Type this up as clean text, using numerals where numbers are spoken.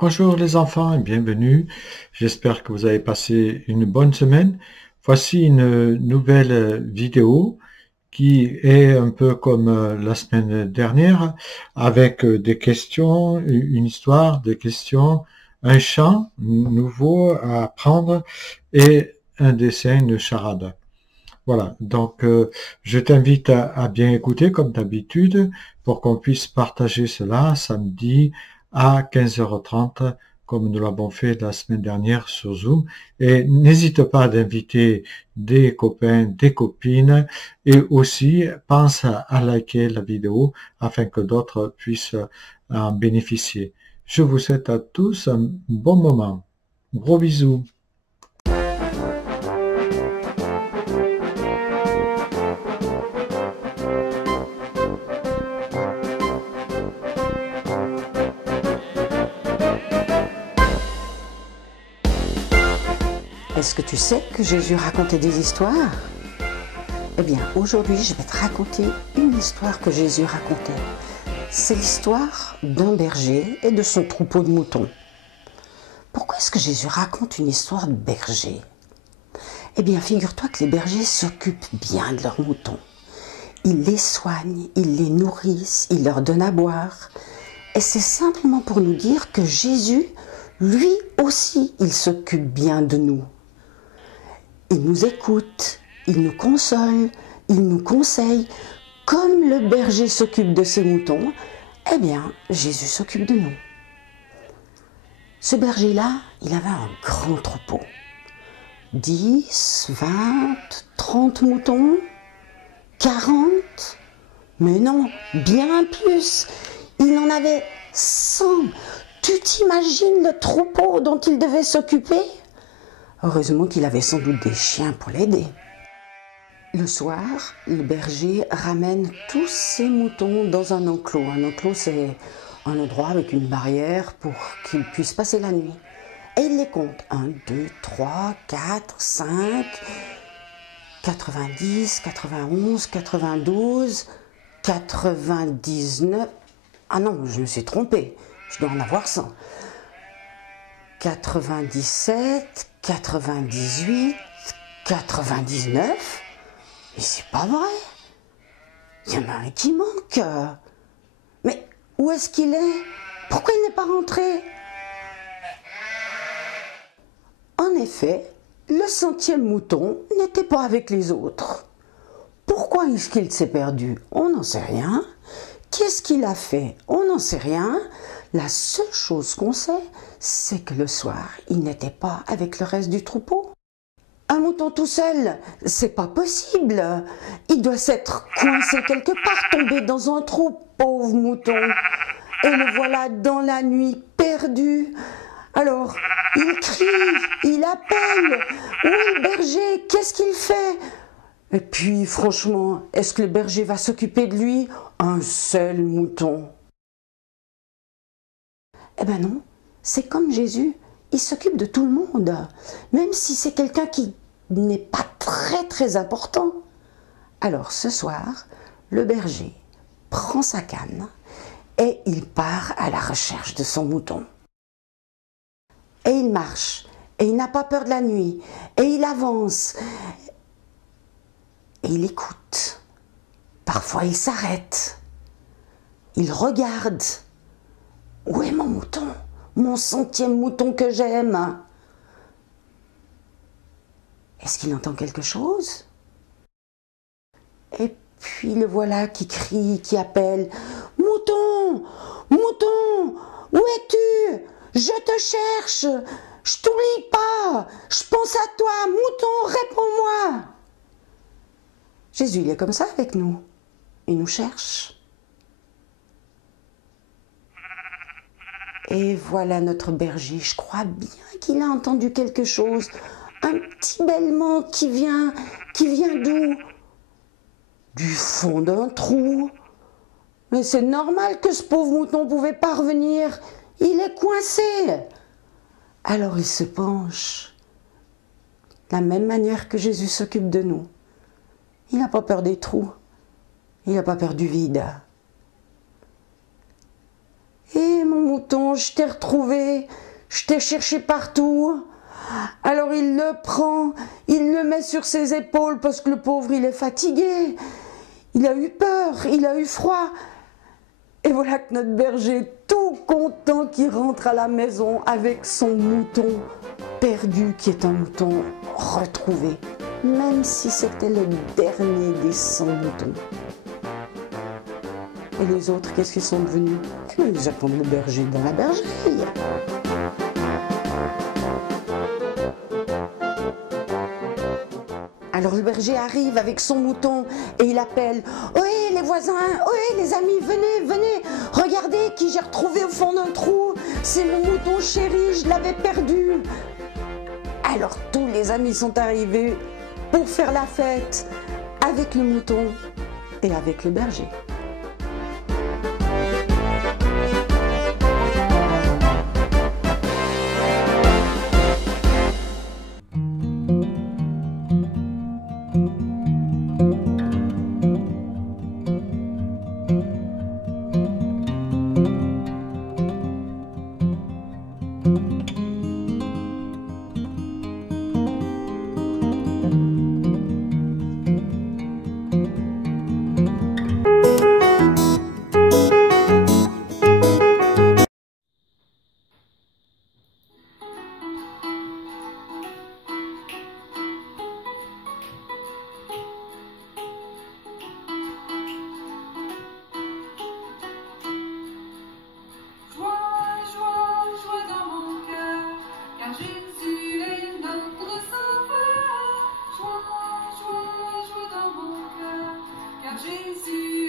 Bonjour les enfants et bienvenue. J'espère que vous avez passé une bonne semaine. Voici une nouvelle vidéo qui est un peu comme la semaine dernière avec des questions, une histoire, des questions, un chant nouveau à apprendre et un dessin, une charade. Voilà, donc je t'invite à bien écouter comme d'habitude pour qu'on puisse partager cela samedi à 15h30 comme nous l'avons fait la semaine dernière sur Zoom. Et n'hésite pas d'inviter des copains, des copines et aussi pense à liker la vidéo afin que d'autres puissent en bénéficier. Je vous souhaite à tous un bon moment. Gros bisous. Est-ce que tu sais que Jésus racontait des histoires? Eh bien, aujourd'hui, je vais te raconter une histoire que Jésus racontait. C'est l'histoire d'un berger et de son troupeau de moutons. Pourquoi est-ce que Jésus raconte une histoire de berger? Eh bien, figure-toi que les bergers s'occupent bien de leurs moutons. Ils les soignent, ils les nourrissent, ils leur donnent à boire. Et c'est simplement pour nous dire que Jésus, lui aussi, il s'occupe bien de nous. Il nous écoute, il nous console, il nous conseille. Comme le berger s'occupe de ses moutons, eh bien, Jésus s'occupe de nous. Ce berger-là, il avait un grand troupeau. 10, 20, 30 moutons, 40, mais non, bien plus. Il en avait 100. Tu t'imagines le troupeau dont il devait s'occuper? Heureusement qu'il avait sans doute des chiens pour l'aider. Le soir, le berger ramène tous ses moutons dans un enclos. Un enclos, c'est un endroit avec une barrière pour qu'ils puissent passer la nuit. Et il les compte. 1, 2, 3, 4, 5, 90, 91, 92, 99. Ah non, je me suis trompée. Je dois en avoir 100. 97, 98, 99. Mais c'est pas vrai. Il y en a un qui manque. Mais où est-ce qu'il est? Pourquoi il n'est pas rentré? En effet, le 100e mouton n'était pas avec les autres. Pourquoi est-ce qu'il s'est perdu? On n'en sait rien. Qu'est-ce qu'il a fait? On n'en sait rien. La seule chose qu'on sait, c'est que le soir, il n'était pas avec le reste du troupeau. Un mouton tout seul, c'est pas possible. Il doit s'être coincé quelque part, tombé dans un trou, pauvre mouton. Et le voilà dans la nuit, perdu. Alors, il crie, il appelle. Où est le berger? Qu'est-ce qu'il fait? Et puis, franchement, est-ce que le berger va s'occuper de lui? Un seul mouton. Eh ben non, c'est comme Jésus. Il s'occupe de tout le monde, même si c'est quelqu'un qui n'est pas très important. Alors ce soir, le berger prend sa canne et il part à la recherche de son mouton. Et il marche, et il n'a pas peur de la nuit, et il avance, et il écoute. Parfois il s'arrête, il regarde. Où est mon mouton? Mon 100e mouton que j'aime. Est-ce qu'il entend quelque chose? Et puis le voilà qui crie, qui appelle. Mouton! Mouton! Où es-tu? Je te cherche! Je t'oublie pas! Je pense à toi! Mouton, réponds-moi! Jésus, il est comme ça avec nous. Il nous cherche. Et voilà notre berger. Je crois bien qu'il a entendu quelque chose. Un petit bêlement qui vient d'où? Du fond d'un trou. Mais c'est normal que ce pauvre mouton ne pouvait pas revenir. Il est coincé. Alors il se penche. De la même manière que Jésus s'occupe de nous. Il n'a pas peur des trous. Il n'a pas peur du vide. Eh mon mouton, je t'ai retrouvé, je t'ai cherché partout. Alors il le prend, il le met sur ses épaules parce que le pauvre il est fatigué. Il a eu peur, il a eu froid. Et voilà que notre berger, tout content, qui rentre à la maison avec son mouton perdu, qui est un mouton retrouvé, même si c'était le dernier des 100 moutons. Et les autres, qu'est-ce qu'ils sont devenus? Ils attendent le berger dans la bergerie. Alors le berger arrive avec son mouton et il appelle « Oui les voisins, oui les amis, venez, venez, regardez qui j'ai retrouvé au fond d'un trou, c'est mon mouton chéri, je l'avais perdu !» Alors tous les amis sont arrivés pour faire la fête avec le mouton et avec le berger. Jésus